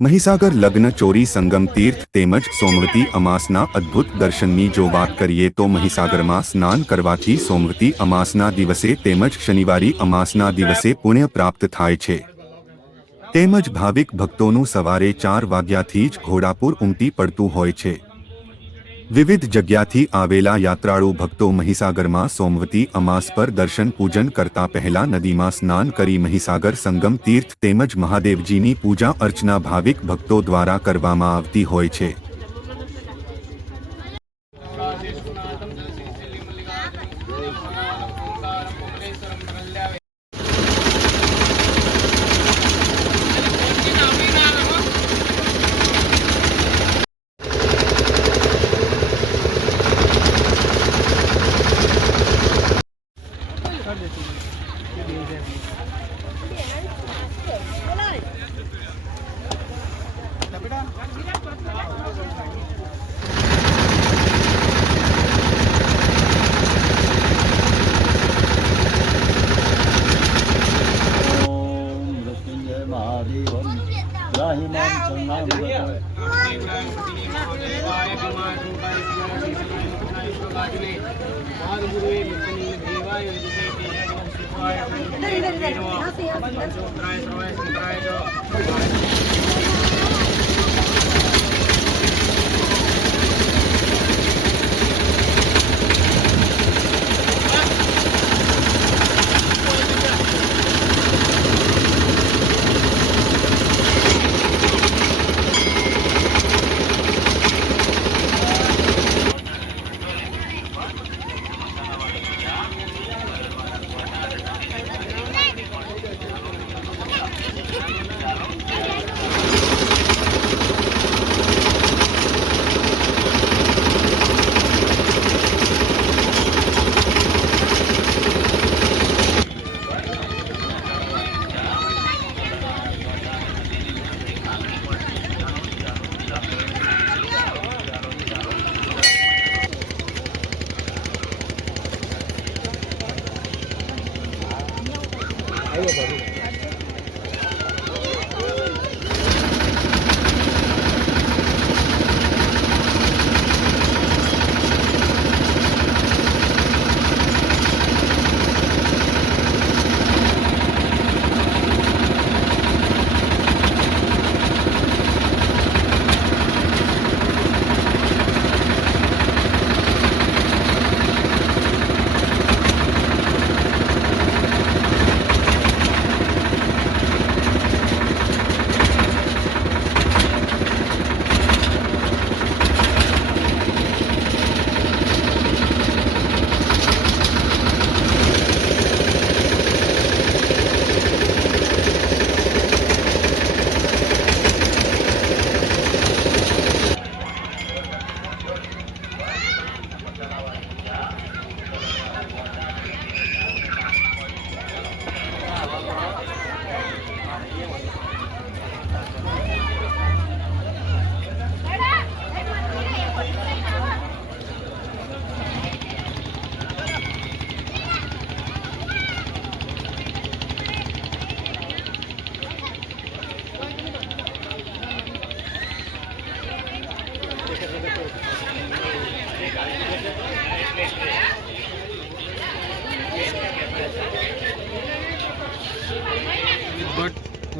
મહીસાગર લગ્ન ચોરી સંગમ તીર્થ તેમજ સોમવતી અમાસના અદ્ભુત દર્શનની જો વાત કરીએ તો મહીસાગરમાં સ્નાન કરવાથી સોમવતી અમાસના દિવસે તેમજ શનિવારી અમાસના દિવસે પુણ્ય પ્રાપ્ત થાય છે। તેમજ ભાવિક ભક્તોનું સવારે 4 વાગ્યાથી જ ઘોડાપુર ઉમટી પડતું હોય છે। વિવિધ જગ્યાથી આવેલા યાત્રાળુ ભક્તો મહીસાગરમાં સોમવતી અમાસ પર દર્શન પૂજન કરતા પહેલા નદીમાં સ્નાન કરી મહીસાગર સંગમ તીર્થ તેમજ મહાદેવજીની પૂજા અર્ચના ભાવિક ભક્તો દ્વારા કરવામાં આવતી હોય છે।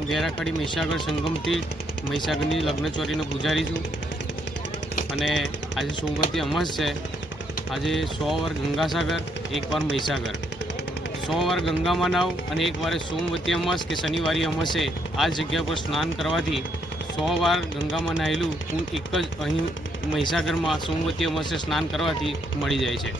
વેરાખડી મહીસાગર સંગમ તીર્થ મહીસાગરની લગ્નચોરીનો પૂજારી છું અને આજે સોમવતી અમાસ છે। આજે 100 વાર ગંગાસાગર, 1 વાર મહીસાગર, 100 વાર ગંગામાં નાવ અને 1 વાર સોમવતી અમાસ કે શનિવારી અમાસે આ જગ્યા પર સ્નાન કરવાથી 100 વાર ગંગામાં નાહેલું એક જ અહીં મહીસાગરમાં સોમવતી અમાસે સ્નાન કરવાથી મળી જાય છે।